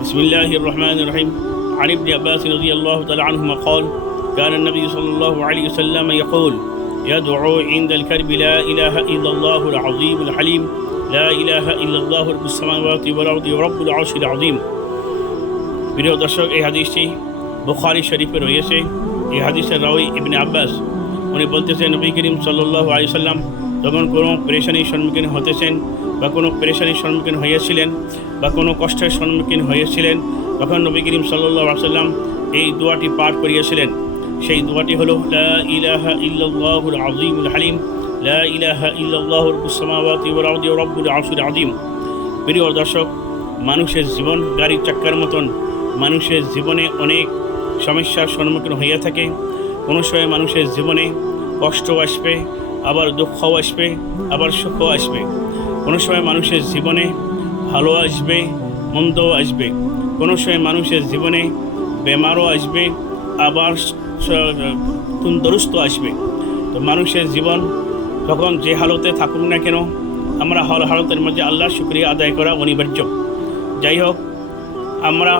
بسم الله الرحمن الرحيم. عن ابن عباس رضي الله تعالى عنهما قال كان النبي صلى الله عليه وسلم يقول يدعو عند الكرب لا إله إلا الله العظيم الحليم لا إله إلا الله رب السماوات والأرض ورب العرش العظيم. প্রিয় দর্শক, এই হাদিসটি বুখারী শরীফে রয়েছে। এই হাদিসের রাওয়ী ইবনে আব্বাস উনি বলতেছেন, নবী করিম সাল্লাল্লাহু আলাইহি সাল্লাম যখন কোনো পেরেশানির সম্মুখীন হতেছেন বা কোনো পেরেশানির সম্মুখীন হয়েছিলেন বা কোনো কষ্টের সম্মুখীন হয়েছিলেন, তখন নবী করিম সাল্লাল্লাহু আলাইহি সাল্লাম এই দোয়াটি পাঠ করিয়েছিলেন। সেই দোয়াটি হলো লা ইলাহা ইল্লাল্লাহুল আযীমুল হালিম লা ইলাহা ইল্লাল্লাহু রাব্বুস সামাওয়াতি ওয়াল আরদি ওয়া রাব্বুল আরশিল আযীম। প্রিয় দর্শক, মানুষের জীবন গাড়ির চাক্কার মতন। মানুষের জীবনে অনেক সমস্যার সম্মুখীন হয়ে থাকে। কোনো সময় মানুষের জীবনে কষ্ট আসবে, আবার দুঃখও আসবে, আবার সুখও আসবে। কোনো সময় মানুষের জীবনে ভালো আসবে, মন্দও আসবে। কোনো সময় মানুষের জীবনে বেমারও আসবে, আবার তন্দুরুস্ত আসবে। তো মানুষের জীবন তখন যে হালতে থাকুক না কেন, আমরা হালতের মধ্যে আল্লাহর শুকরিয়া আদায় করা অনিবার্য। যাই হোক, আমরা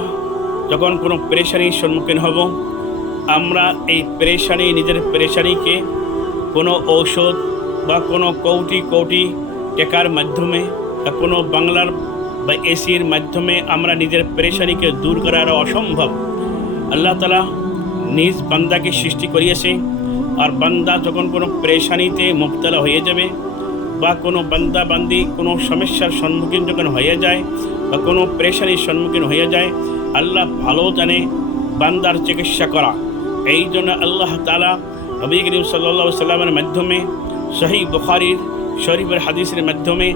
যখন কোনো পেরেশানির সম্মুখীন হব, আমরা এই নিজের পেরেশানিকে কোনো ঔষধ বা কোনো কোটি টাকার মাধ্যমে বা কোনো বাংলার বা এসির মাধ্যমে আমরা নিজের পেরেশানিকে দূর করা অসম্ভব। আল্লাহ তাআলা নিজ বান্দাকে সৃষ্টি করিয়েছে, আর বান্দা যখন কোনো পেরেশানিতে মুবতলা হয়ে যাবে বা কোনো বান্দি কোনো সমস্যার সম্মুখীন যখন হয়ে যায় বা কোনো পেরেশানির সম্মুখীন হয়ে যায়, আল্লাহ ভালো জানে বান্দার চিকিৎসা করা। এই জন্য আল্লাহ তাআলা নবী করিম সাল্লাল্লাহু আলাইহি সাল্লামের মাধ্যমে সহিহ বুখারী শরীফের হাদিসের মাধ্যমে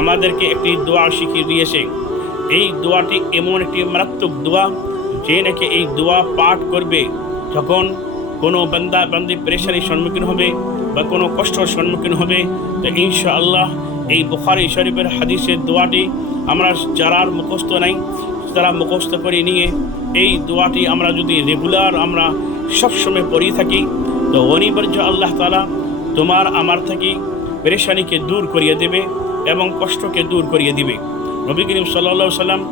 আমাদেরকে একটি দোয়া শিখিয়ে দিয়েছে। এই দোয়াটি এমন একটি মারাত্মক দোয়া, যে নাকি এই দোয়া পাঠ করবে যখন কোনো বান্দি পেরেশানির সম্মুখীন হবে বা কোনো কষ্টের সম্মুখীন হবে, তো ইনশাআল্লাহ এই বুখারী শরীফের হাদিসের দোয়াটি আমরা যারা মুখস্থ নাই তারা মুখস্থ করে নিয়ে এই দোয়াটি আমরা যদি রেগুলার আমরা সবসময় পড়ে থাকি, তো অনিবার্য আল্লাহ তাআলা তোমার আমার থেকে পেরেশানিকে দূর করিয়ে দেবে এবং কষ্টকে দূর করিয়ে দিবে। নবী করিম সাল্লাল্লাহু আলাইহি সাল্লাম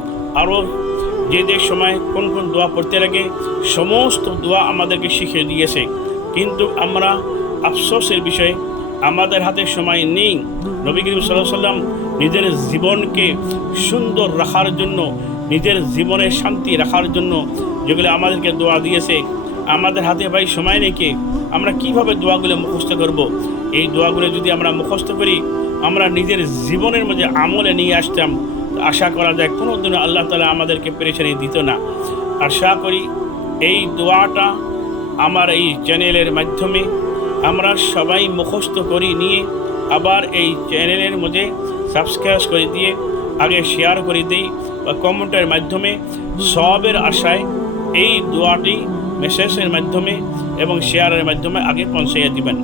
আরও যে সময় কোন কোন দোয়া পড়তে লাগে সমস্ত দোয়া আমাদেরকে শিখিয়ে দিয়েছে, কিন্তু আমরা আফসোসের বিষয় আমাদের হাতে সময় নেই। নবী করিম সাল্লাল্লাহু আলাইহি সাল্লাম নিজের জীবনকে সুন্দর রাখার জন্য, নিজের জীবনের শান্তি রাখার জন্য যেগুলো আমাদেরকে দোয়া দিয়েছে, আমাদের হাতে ভাই সময় নেই। আমরা কিভাবে দোয়াগুলো মুখস্থ করব? এই দোয়াগুলো যদি আমরা মুখস্থ করি, আমরা নিজের জীবনের মধ্যে আমলে নিয়ে আসতাম, আশা করা যায় কোনো দিন আল্লাহ তাআলা আমাদেরকে পেরেশানি দিত না। আশা করি এই দোয়াটা আমার এই চ্যানেলের মাধ্যমে আমরা সবাই মুখস্থ করি নিয়ে আবার এই চ্যানেলের মধ্যে সাবস্ক্রাইব করে দিয়ে আগে শেয়ার করে দিই বা কমেন্টের মাধ্যমে সবের আশায় এই দোয়াটি মেসেজের মাধ্যমে এবং শেয়ারের মাধ্যমে আগে পৌঁছাইয়া দিবেন।